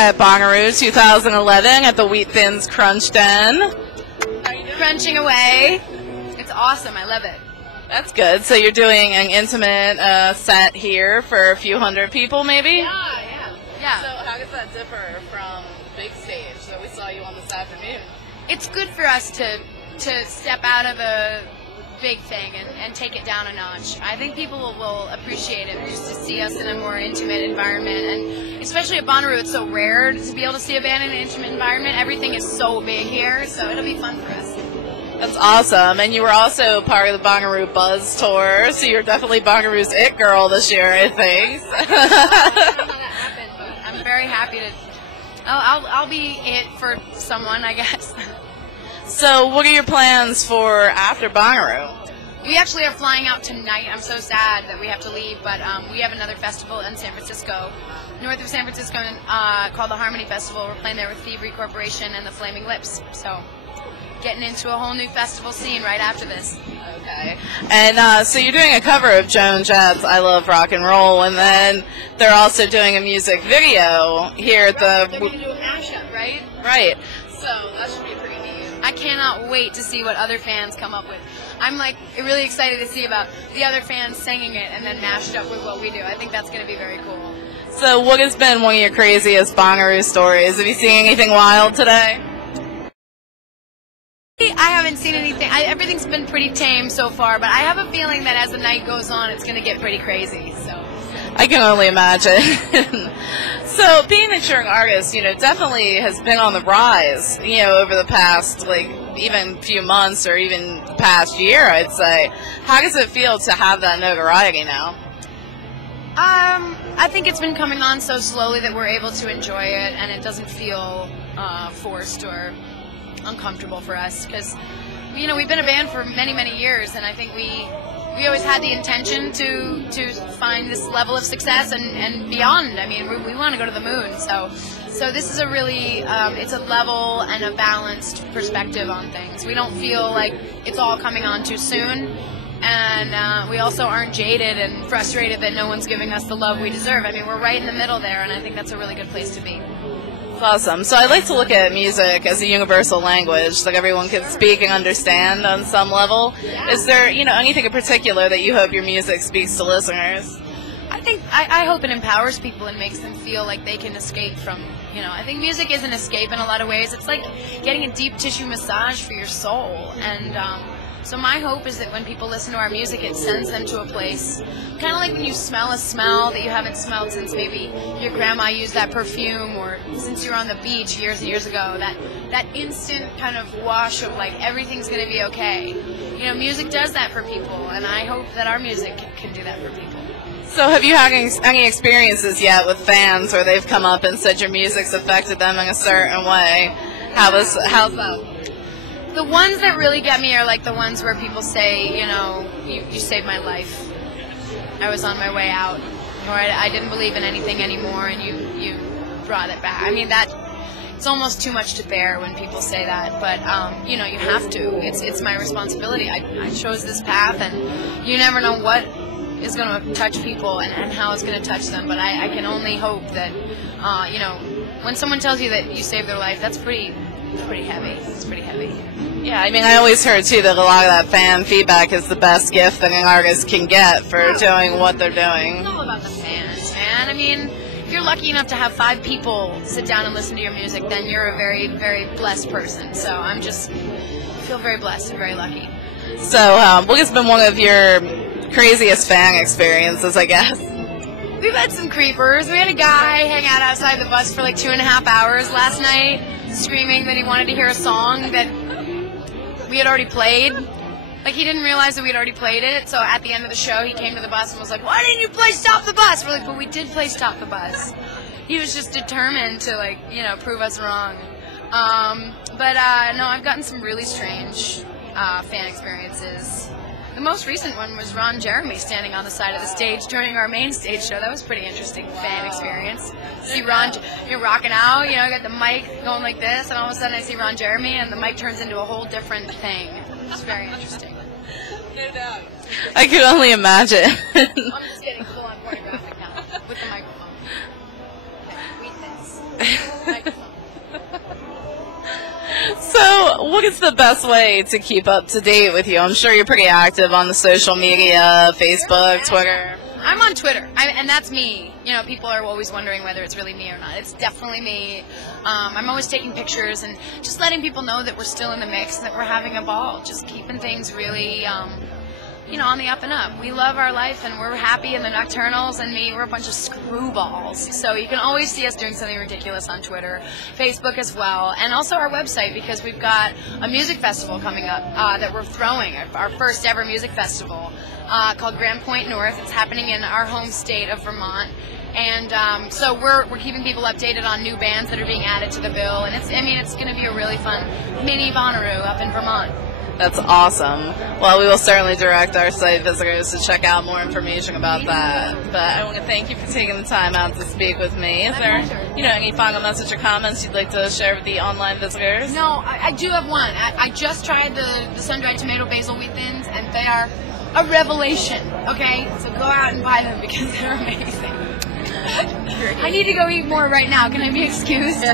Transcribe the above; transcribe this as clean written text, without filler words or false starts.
at Bonnaroo 2011 at the Wheat Thins Crunch Den. Crunching away. It's awesome. I love it. That's good. So you're doing an intimate set here for a few hundred people, maybe? Yeah. So how does that differ from big stage that we saw you on this afternoon? It's good for us to step out of a big thing and take it down a notch. I think people will appreciate it just to see us in a more intimate environment, and especially at Bonnaroo, it's so rare to be able to see a band in an intimate environment. Everything is so big here, so it'll be fun for us. That's awesome. And you were also part of the Bonnaroo Buzz Tour, so you're definitely Bonnaroo's it girl this year, I think. I don't know how that happened, but I'm very happy to. I'll be it for someone, I guess. So what are your plans for after Bonnaroo? We actually are flying out tonight. I'm so sad that we have to leave, but we have another festival in San Francisco, north of San Francisco, called the Harmony Festival. We're playing there with Thievery Corporation and the Flaming Lips. So getting into a whole new festival scene right after this. Okay. And so you're doing a cover of Joan Jett's I Love Rock and Roll, and then they're also doing a music video here at the... They're going to do a mashup, right? Right. So that should be pretty neat. I cannot wait to see what other fans come up with. I'm like really excited to see about the other fans singing it and then mashed up with what we do. I think that's going to be very cool. So what has been one of your craziest Bonnaroo stories? Have you seen anything wild today? I haven't seen anything. Everything's been pretty tame so far, but I have a feeling that as the night goes on, it's going to get pretty crazy. So I can only imagine. So being a touring artist, definitely has been on the rise, over the past, even few months or even past year, I'd say. How does it feel to have that notoriety now? I think it's been coming on so slowly that we're able to enjoy it, and it doesn't feel forced or uncomfortable for us, because we've been a band for many years, and I think we always had the intention to find this level of success and beyond. I mean, we want to go to the moon, so this is a really it's a level and a balanced perspective on things. We don't feel like it's all coming on too soon, and we also aren't jaded and frustrated that no one's giving us the love we deserve. I mean, we're right in the middle there, and I think that's a really good place to be. Awesome. So I like to look at music as a universal language that everyone can speak and understand on some level. Yeah. Is there, anything in particular that you hope your music speaks to listeners? I hope it empowers people and makes them feel like they can escape from, I think music is an escape in a lot of ways. It's like getting a deep tissue massage for your soul, and so my hope is that when people listen to our music, it sends them to a place, kind of like when you smell a smell that you haven't smelled since maybe your grandma used that perfume, or since you were on the beach years and years ago, that instant kind of wash of like everything's going to be okay. Music does that for people, and I hope that our music can do that for people. So have you had any experiences yet with fans where they've come up and said your music's affected them in a certain way? How's that? The ones that really get me are like the ones where people say, you saved my life. I was on my way out, or I didn't believe in anything anymore, and you brought it back. I mean, it's almost too much to bear when people say that, but you have to. It's my responsibility. I chose this path, and you never know what is going to touch people and how it's going to touch them. But I can only hope that when someone tells you that you saved their life, that's pretty heavy. It's pretty heavy. Yeah, I mean, I always heard, too, that a lot of that fan feedback is the best gift that an artist can get for doing what they're doing. It's all about the fans, man. I mean, if you're lucky enough to have 5 people sit down and listen to your music, then you're a very, very blessed person. So I feel very blessed and very lucky. So what has been one of your craziest fan experiences, I guess? We've had some creepers. We had a guy hang out outside the bus for like 2.5 hours last night, screaming that he wanted to hear a song that we had already played. Like, he didn't realize that we had already played it, so at the end of the show, he came to the bus and was like, "Why didn't you play Stop the Bus?" We're like, "But we did play Stop the Bus." He was just determined to, prove us wrong. But no, I've gotten some really strange fan experiences. The most recent one was Ron Jeremy standing on the side of the stage during our main stage show. That was a pretty interesting fan experience. See Ron, you're rocking out, got the mic going like this, and all of a sudden I see Ron Jeremy, and the mic turns into a whole different thing. It's very interesting. No doubt. I could only imagine. I'm just getting full on pornographic now with the microphone. Okay, Wheat Thins. So, what is the best way to keep up to date with you? I'm sure you're pretty active on the social media, Facebook, Twitter. I'm on Twitter, and that's me. You know, people are always wondering whether it's really me or not. It's definitely me. I'm always taking pictures and just letting people know that we're still in the mix, that we're having a ball, just keeping things really, you know, on the up and up. We love our life, and we're happy, and the Nocturnals and me, we're a bunch of screwballs. So you can always see us doing something ridiculous on Twitter, Facebook as well, and also our website, because we've got a music festival coming up that we're throwing, our first ever music festival called Grand Point North. It's happening in our home state of Vermont. And so we're keeping people updated on new bands that are being added to the bill, and it's going to be a really fun mini Bonnaroo up in Vermont. That's awesome. Well, we will certainly direct our site visitors to check out more information about that. But I want to thank you for taking the time out to speak with me. Is there, any final message or comments you'd like to share with the online visitors? No, I do have one. I just tried the sun-dried tomato basil wheat thins, and they are a revelation. Okay, so go out and buy them because they're amazing. I need to go eat more right now. Can I be excused?